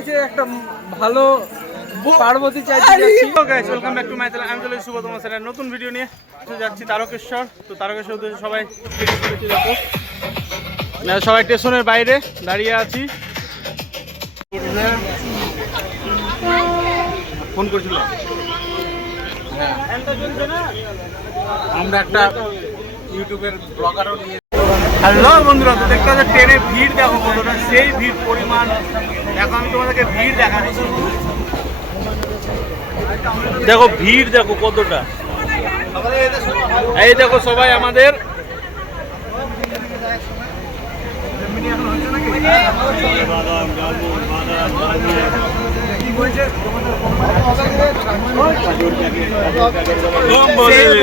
কাছে একটা ভালো পার্বতী চাইতে যাচ্ছি। Welcome back to my channel. আমি চলে শুভ তোমার চ্যানেল নতুন ভিডিও নিয়ে যাচ্ছি তারকেশ্বর। তো তারকেশ্বর উদ্দেশ্যে সবাই দেখো, সবাই স্টেশনের বাইরে দাঁড়িয়ে আছি। ফোন করছিল, আমরা একটা ইউটিউবের ব্লগারও নিয়ে। হ্যালো বন্ধুরা, তো দেখতে পাচ্ছ ট্রেনে ভিড় দেখো কতটা, সেই ভিড় পরিমাণ। এখন আমি তোমাদেরকে ভিড় দেখাচ্ছি, দেখো ভিড় দেখো কতটা। এই দেখো সবাই আমাদের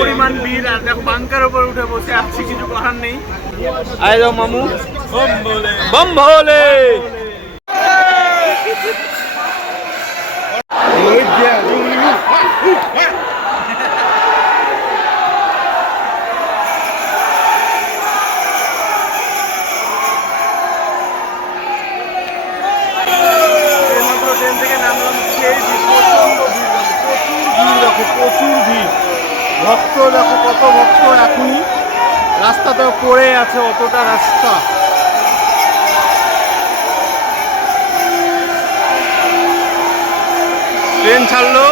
পরিমাণ ভিড়। আর দেখো বাঙ্কার উপর উঠে বসে আছি, কিছু করার নেই। আয় যাও মামু, বম ভোলে। ট্রেন থেকে নামলাম, সেই প্রচুর ভিড়। ভক্ত দেখো কত ভক্ত, এখনই রাস্তাতে পড়ে আছে অতটা রাস্তা। ট্রেন ছাড়লো,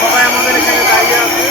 সবাই আমাদের এখানে দাঁড়িয়ে আছে।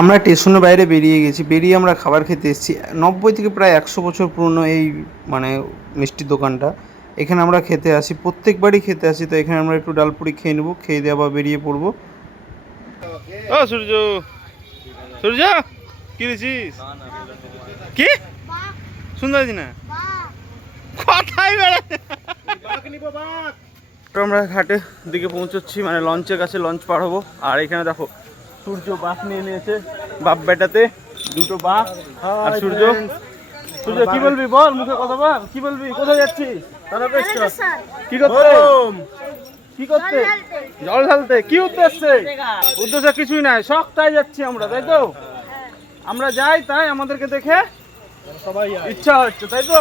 আমরা স্টেশনের বাইরে বেরিয়ে গেছি, বেরিয়ে আমরা খাবার খেতে এসেছি। 90 থেকে প্রায় 100 বছর পুরনো এই মানে মিষ্টির দোকানটা। এখানে আমরা খেতে আসি, প্রত্যেকবারই খেতে আসি। তো এখানে আমরা একটু ডালপুরি খেয়ে নেবো, খেয়ে দিয়ে আবার বেরিয়ে পড়বো। ও সূর্য, সূর্য কি দিছিস? কি সুন্দর না কথাই বেড়াচ্ছে। আমরা ঘাটের দিকে পৌঁছচ্ছি, মানে লঞ্চের কাছে, লঞ্চ পার হবো। আর এখানে দেখো সূর্য বাঘ নিয়ে নিয়েছে, বাপ বেটাতে দুটো বাঘ। আর সূর্য, সূর্য কি বলবি বল, মুখে কথা বল, কি বলবি? কোথায় যাচ্ছিস? কি করতে? কি করতে? জল ঢালতে। কি উদ্দেশ্যে? উদ্দেশ্য কিছুই নাই, শখ তাই যাচ্ছি আমরা, তাই তো? আমরা যাই তাই আমাদেরকে দেখে সবাই ইচ্ছা হচ্ছে, তাই তো?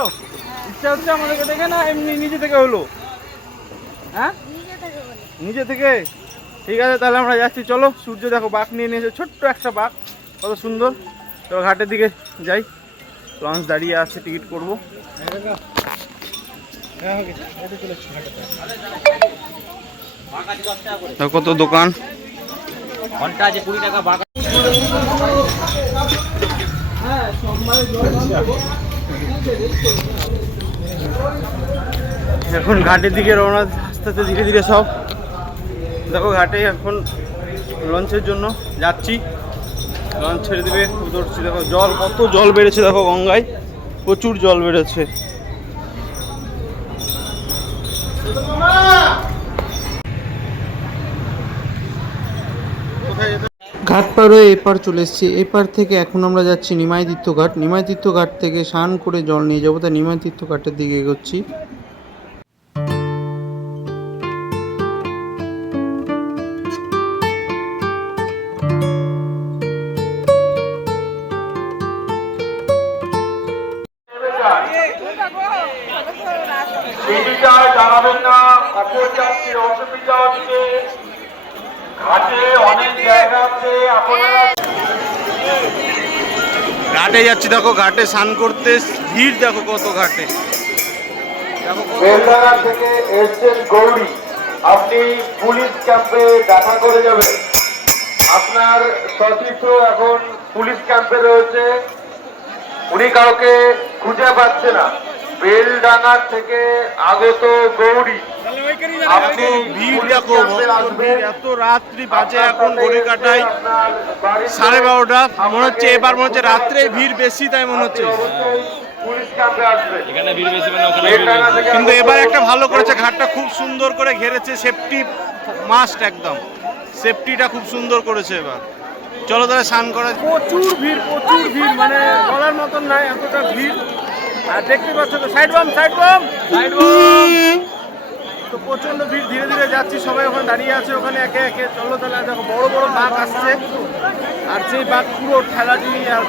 ইচ্ছা হচ্ছে আমাদেরকে দেখে, না এমনি নিজে থেকে হলো? হ্যাঁ, নিজে থেকে। ঠিক আছে, তাহলে আমরা যাচ্ছি, চলো। সূর্য দেখো বাঘ নিয়ে নিয়েছে, ছোট্ট একটা বাঘ, কত সুন্দর। তো ঘাটের দিকে যাই, লঞ্চ দাঁড়িয়ে আছে, টিকিট করবো। কত দোকান, ঘন্টা আছে 20 টাকা বাঘ। এখন ঘাটের দিকে রওনা, আস্তে আস্তে ধীরে ধীরে সব। দেখো ঘাটে এখন লঞ্চের জন্য যাচ্ছি, লঞ্চ ছেড়ে দেবে, উঠছি। দেখো জল, কত জল বেড়েছে দেখো, গঙ্গায় প্রচুর জল বেড়েছে। ঘাট পার হয়ে এপার চলে এসেছি। এপার থেকে এখন আমরা যাচ্ছি নিমাই তীর্থ ঘাট। নিমাই তীর্থ ঘাট থেকে স্নান করে জল নিয়ে যাবো, তাই নিমাই তীর্থ ঘাটের দিকে এগোচ্ছি। জানাবেন না, অপর যাত্রীর অসুবিধা হচ্ছে। ঘাটে অনেক জায়গা আছে, আপনারা ঘাটে যাচ্ছি, দেখো ঘাটে স্নান করতে। ভিড় দেখো কত ঘাটে। বেলডাঙ্গা থেকে এসছেন গৌরী, আপনি পুলিশ ক্যাম্পে দেখা করে যাবেন। আপনার সচিত্র এখন পুলিশ ক্যাম্পে রয়েছে, উনি কাউকে খুঁজে পাচ্ছে না। বেলডাঙ্গার থেকে আগত গৌরী, আপনি ভিড় পুলিশ দেখো, ক্যাম্পে ভক্তর আসবেন। ভিড়, এত রাত্রি বাজে আপনার এখন সাথে ঘড়ি কাটায় আপনার বাড়িতে 12:30। মনে হচ্ছে আপনাকে এবার মনে হচ্ছে রাত্রে ভিড় বেশি, তাই মনে হচ্ছে। আপনি অবশ্যই পুলিশ ক্যাম্পে আসবেন। এখানে ভিড় বেশি মানে ওখানে ভিড় বেলডাঙ্গা বেশি। থেকে কিন্তু আগত এবার একটা ভালো করেছে, ঘাটটা খুব সুন্দর করে ঘেরেছে, সেফটি মাস্ট, একদম সেফটিটা খুব সুন্দর করেছে এবার। চলো তাহলে স্নান করা। প্রচুর ভিড় মানে বলার মতন নাই, এতটা ভিড়। আর দেখতে পাচ্ছ তো, সাইড বাম তো প্রচন্ড ভিড়। ধীরে ধীরে যাচ্ছি, সবাই ওখানে দাঁড়িয়ে আছে, ওখানে একে একে। চলো তাহলে দেখো, বড় বড় বাঘ আসছে, আর সেই বাঘ পুরো ঠেলা দিয়ে, আর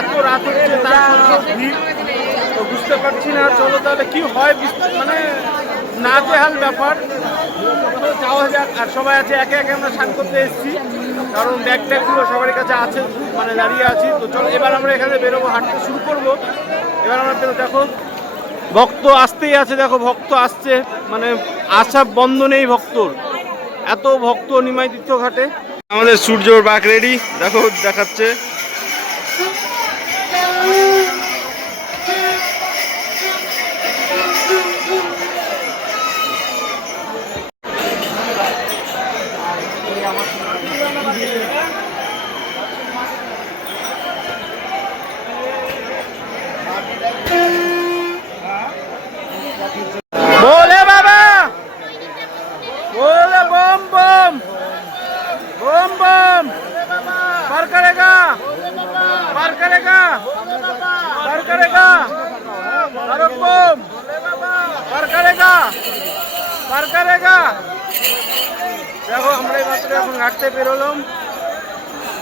এত রাত হচ্ছে তার সব ভিড়, তো বুঝতে পারছি না। চলো তাহলে কি হয়, মানে নাজেহাল ব্যাপার। তো যাওয়া যাক। আর সবাই আছে, একে একে আমরা স্নান করতে এসেছি, কারণ ব্যাগ ট্যাগগুলো সবার কাছে আছে, মানে দাঁড়িয়ে আছি। তো চলো এবার আমরা এখানে বেরোবো, হাঁটতে শুরু করবো। এবার আমরা দেখো ভক্ত আসতেই আছে, দেখো ভক্ত আসছে, মানে আসা বন্ধ নেই ভক্তর, এত ভক্ত নিমাই তীর্থ ঘাটে। আমাদের সূর্যর বাঘ রেডি, দেখো দেখাচ্ছে। बोले बाबा, बोले बम बम बम बम, पार करेगा, पार करेगा, पार करेगा, तारक बम, पार करेगा, पार करेगा। देखो আমরা এই মাত্র এখন হাঁটতে বেরোলাম,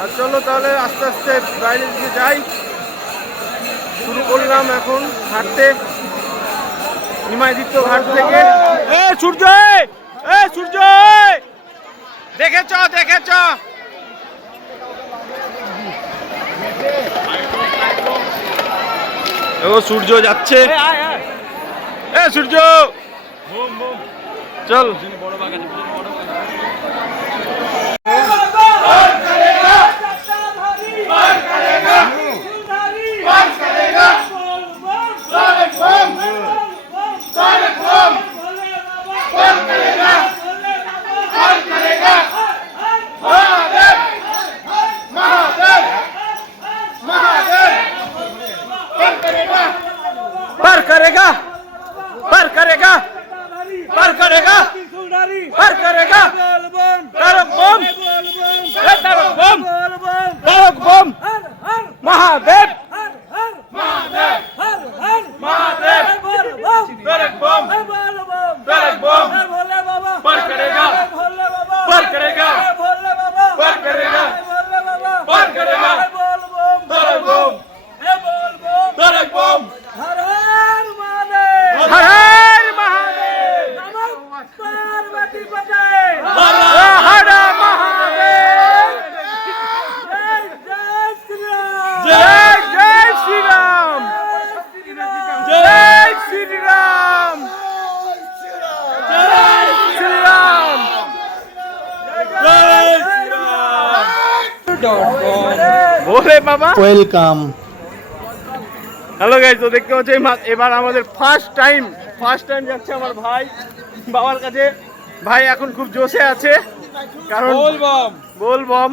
আর চলো তাহলে আস্তে আস্তে বাইরের দিকে যাই। শুরু করলাম এখন হাঁটতে নিমাইদিত্য ঘাট থেকে। সূর্য, সূর্য দেখেছ, দেখেছ, সূর্য যাচ্ছে। সূর্য চল। पार करेगा, पार करेगा, पार करेगा, पार करेगा, तारक बम, तारक बम, तारक बम, महादेव, महादेव, तारक बम, तारक बम, पार करेगा, पार करेगा, पार करेगा, पार करेगा, तारक बम, तारक बम, हर हर महादेव, नमः पार्वती पते, हर हर महादेव, जय जय श्री राम, जय श्री राम, जय श्री राम, जय श्री राम। बोले बाबा ওয়েলকাম। হ্যালো গাইস, তো দেখতে পাচ্ছি এবার আমাদের ফার্স্ট টাইম যাচ্ছে আমার ভাই বাবার কাছে। ভাই এখন খুব জোশে আছে, কারণ বলবম,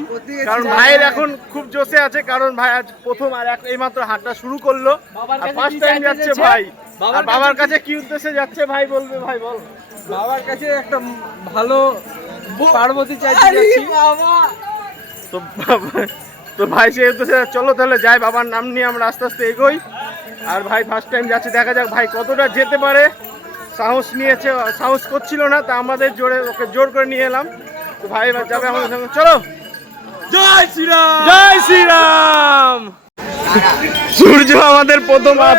কারণ ভাইয়ের এখন খুব জোশে আছে, কারণ ভাই আজ প্রথম আর এইমাত্র হাঁটা শুরু করলো, আর ফার্স্ট টাইম যাচ্ছে ভাই। আর বাবার কাছে কি উদ্দেশ্যে যাচ্ছে ভাই বলবে, ভাই বল। বাবার কাছে একটা ভালো পার্বতী চাইতে যাচ্ছি। তো ভাই সেই উদ্দেশ্যে চলো তাহলে যাই, বাবার নাম নিয়ে আমরা আস্তে আস্তে এগোই। আর ভাই ফার্স্ট টাইম যাচ্ছে, দেখা যাক ভাই কতটা যেতে পারে। সাহস নিয়েছে, সাহস করছিল না, তা আমাদের জোরে ওকে জোর করে নিয়ে এলাম। তো ভাই এবার যাবে আমাদের সঙ্গে, চলো। জয় শ্রীরাম, জয় শ্রীরাম। সূর্য আমাদের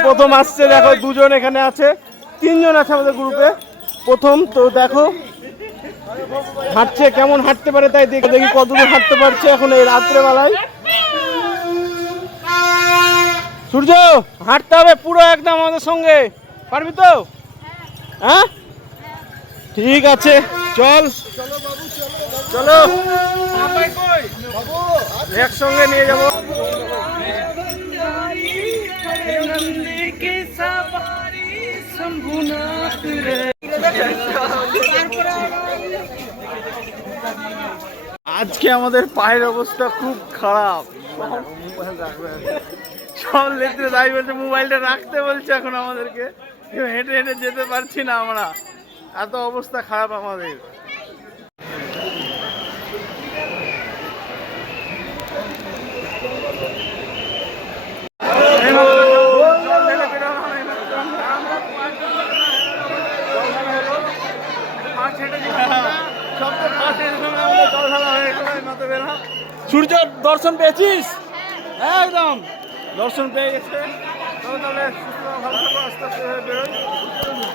প্রথম আসছে, দেখো দুজন এখানে আছে, তিনজন আছে আমাদের গ্রুপে প্রথম। তো দেখো হাঁটছে, কেমন হাঁটতে পারে তাই দেখি কতদূর হাঁটতে পারছে এখন এই রাত্রে বেলায়। সূর্য হাঁটতে হবে পুরো একদম আমাদের সঙ্গে, পারবি তো? হ্যাঁ ঠিক আছে, চল চলো একসঙ্গে নিয়ে যাবো। আজকে আমাদের পায়ের অবস্থা খুব খারাপ, সব লেত্রে দাঁড়িয়ে বলছে মোবাইলটা রাখতে বলছে, এখন আমাদেরকে হেঁটে হেঁটে যেতে পারছি না আমরা, এত অবস্থা খারাপ আমাদের। সূর্য দর্শন পেয়েছিস? একদম দর্শন পেয়ে গেছে। তাহলে ভালো থাকো, আস্তে আস্তে বেরোই।